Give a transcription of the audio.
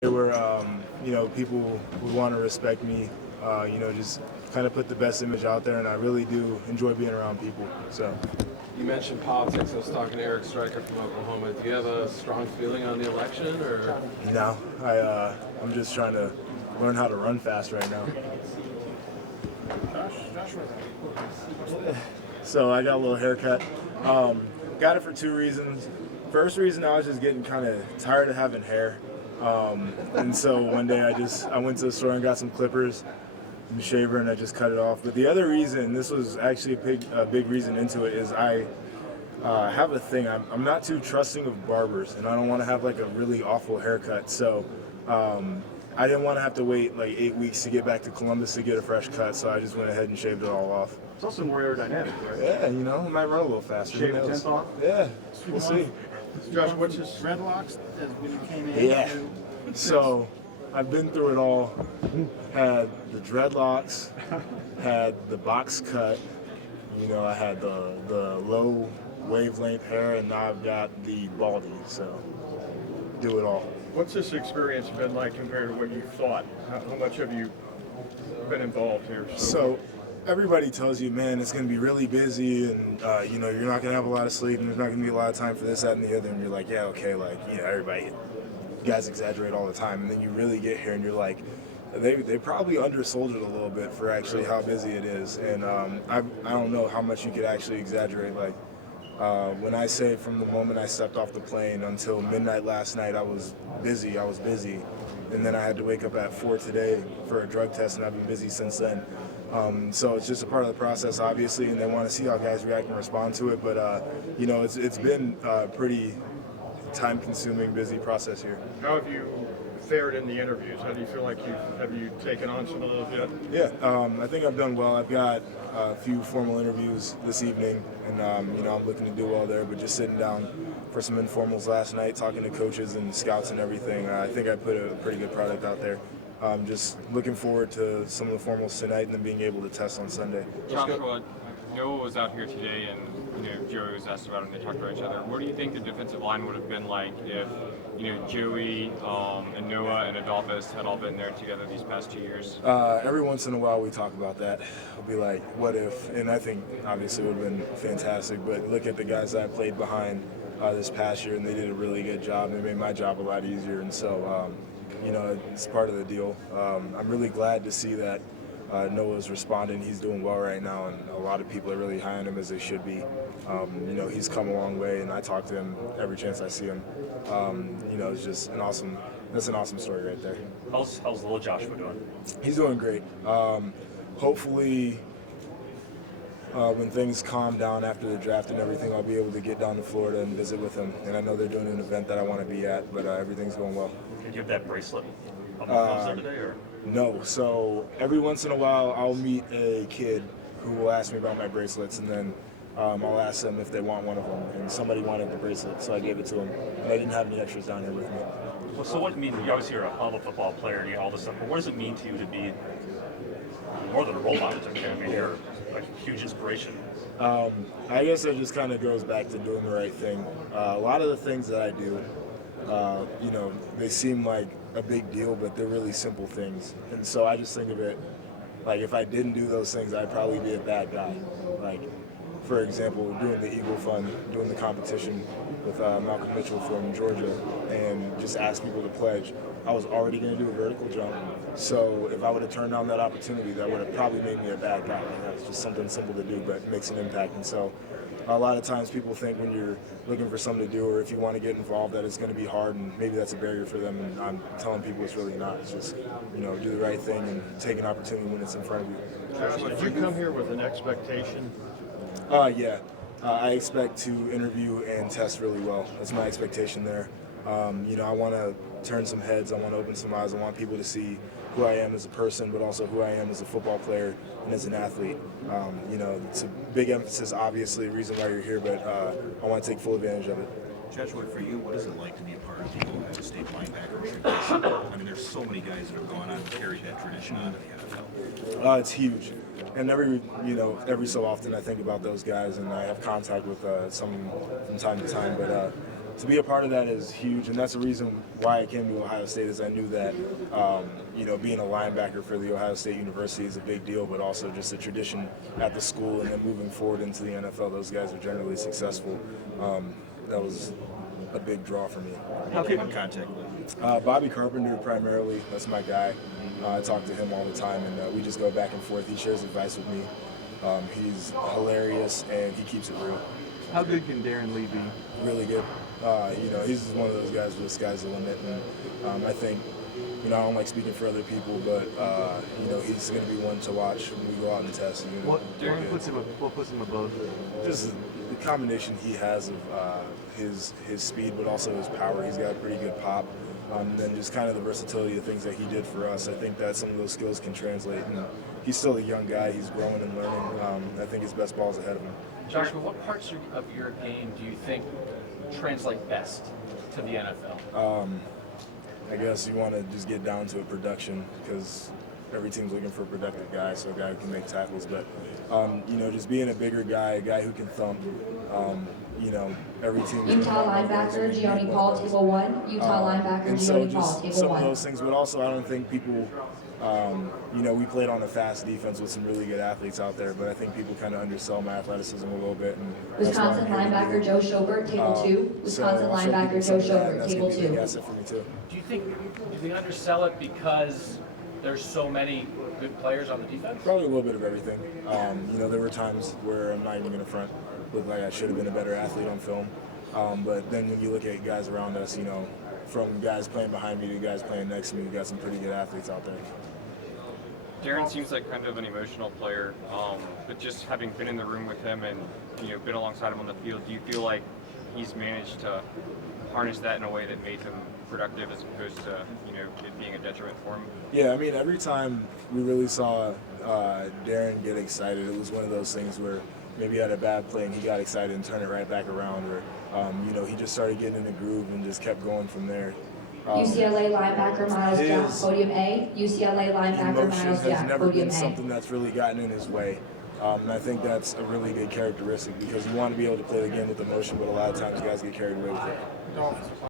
where people would want to respect me. Just kind of put the best image out there, and I really do enjoy being around people. So, You mentioned politics. I was talking to Eric Stryker from Oklahoma. Do you have a strong feeling on the election, or no, I'm just trying to learn how to run fast right now. So I got a little haircut. Got it for two reasons. First reason, I was just getting kind of tired of having hair. And so one day I went to the store and got some clippers and a shaver, and I just cut it off. But the other reason, this was actually a big reason into it, is I have a thing. I'm not too trusting of barbers, and I don't want to have like a really awful haircut. So I didn't want to have to wait like 8 weeks to get back to Columbus to get a fresh cut. So I just went ahead and shaved it all off. It's also more aerodynamic, right? Yeah, it might run a little faster. Shave Who the knows? tenth off? Yeah, we'll see. Josh, what's his dreadlocks as when you came in? Yeah. So I've been through it all. Had the dreadlocks, had the box cut. I had the low wavelength hair, and now I've got the baldy. So do it all. What's this experience been like compared to what you thought? How much have you been involved here? So everybody tells you, man, it's going to be really busy, and you're not going to have a lot of sleep, and there's not going to be a lot of time for this, that, and the other. And you're like, yeah, okay, everybody, you guys exaggerate all the time, and then you really get here, and you're like, they probably undersold it a little bit for actually how busy it is, and I don't know how much you could actually exaggerate. When I say from the moment I stepped off the plane until midnight last night, I was busy, and then I had to wake up at 4 today for a drug test, and I've been busy since then. So it's just a part of the process, obviously, and they want to see how guys react and respond to it. But it's been a pretty time-consuming, busy process here. How have you fared in the interviews? How do you feel like have you taken on some of those yet? Yeah, I think I've done well. I've got a few formal interviews this evening, and I'm looking to do well there. But just sitting down for some informals last night, talking to coaches and scouts and everything, I think I put a pretty good product out there. Just looking forward to some of the formals tonight and then being able to test on Sunday. Joshua, Noah was out here today, and Joey was asked about him. They talked about each other. What do you think the defensive line would have been like if Joey and Noah and Adolphus had all been there together these past 2 years? Every once in a while we talk about that. We'll be like, what if? And I think obviously it would have been fantastic. But look at the guys that I played behind this past year, and they did a really good job. They made my job a lot easier, and so it's part of the deal. I'm really glad to see that Noah's responding. He's doing well right now, and a lot of people are really high on him, as they should be. He's come a long way, and I talk to him every chance I see him. It's just that's an awesome story right there. How's little Joshua doing? He's doing great. Hopefully, when things calm down after the draft and everything, I'll be able to get down to Florida and visit with him. And I know they're doing an event that I want to be at, but everything's going well. Did you have that bracelet on the house there today, or? No. So every once in a while, I'll meet a kid who will ask me about my bracelets, and then I'll ask them if they want one of them. And somebody wanted the bracelet, so I gave it to them. And I didn't have any extras down here with me. Well, so what you obviously you're a hell of a football player and you all this stuff, but what does it mean to you to be more than a role model? I mean, you're a huge inspiration. I guess it just kind of goes back to doing the right thing. A lot of the things that I do, they seem like a big deal, but they're really simple things. And so I just think of it like if I didn't do those things, I'd probably be a bad guy. Like, for example, doing the Eagle Fund, doing the competition with Malcolm Mitchell from Georgia, and just ask people to pledge. I was already going to do a vertical jump, so if I would have turned down that opportunity, that would have probably made me a bad guy. That's just something simple to do, but makes an impact. And so a lot of times people think when you're looking for something to do or if you want to get involved that it's going to be hard, and maybe that's a barrier for them, and I'm telling people it's really not. It's just, do the right thing and take an opportunity when it's in front of you. Did you come here with an expectation? Yeah. I expect to interview and test really well. That's my expectation there. I want to turn some heads. I want to open some eyes. I want people to see who I am as a person, but also who I am as a football player and as an athlete. It's a big emphasis, obviously, the reason why you're here, but I want to take full advantage of it. Joshua, for you, what is it like to be a part of the Ohio State linebacker tradition? I mean, there's so many guys that have gone on and carried that tradition on to the NFL. It's huge. And every so often I think about those guys, and I have contact with some from time to time. But to be a part of that is huge, and that's the reason why I came to Ohio State. Is I knew that being a linebacker for the Ohio State University is a big deal, but also just a tradition at the school, and then moving forward into the NFL, those guys are generally successful. That was a big draw for me. How keep in contact with? Bobby Carpenter primarily, that's my guy. I talk to him all the time, and we just go back and forth. He shares advice with me. He's hilarious, and he keeps it real. How good can Darren Lee be? Really good. He's just one of those guys where the sky's the limit, and I think, I don't like speaking for other people, but he's going to be one to watch when we go out and test. What puts him above? Just the combination he has of his speed, but also his power. He's got a pretty good pop. And then just kind of the versatility of things that he did for us. I think that some of those skills can translate. And he's still a young guy. He's growing and learning. I think his best ball is ahead of him. Joshua, what parts of your game do you think translate best to the NFL? I guess you want to just get down to a production, because every team's looking for a productive guy, so a guy who can make tackles. But, just being a bigger guy, a guy who can thump, every team. Utah linebacker Gioni Paul, table 1. Utah linebacker and so Gioni Paul, just table some 1. of those things, but also I don't think people, we played on a fast defense with some really good athletes out there, but I think people kind of undersell my athleticism a little bit. And Wisconsin linebacker Joe Schobert, table 2. Wisconsin linebacker Joe Schobert, table 2. That's it for me too. Do they undersell it because there's so many good players on the defense? Probably a little bit of everything. There were times where I'm not even going to front, look like I should have been a better athlete on film. But then when you look at guys around us, from guys playing behind me to guys playing next to me, we got some pretty good athletes out there. Darren seems like kind of an emotional player, but just having been in the room with him and been alongside him on the field, do you feel like he's managed to harness that in a way that made him productive as opposed to it being a detriment for him? Yeah, I mean, every time we really saw Darren get excited, it was one of those things where maybe he had a bad play and he got excited and turned it right back around, or he just started getting in the groove and just kept going from there. UCLA linebacker Miles Jack, podium A. UCLA linebacker Emotion Miles has Jack, never podium been A. something that's really gotten in his way. And I think that's a really good characteristic, because you want to be able to play the game with emotion, but a lot of times guys get carried away with it.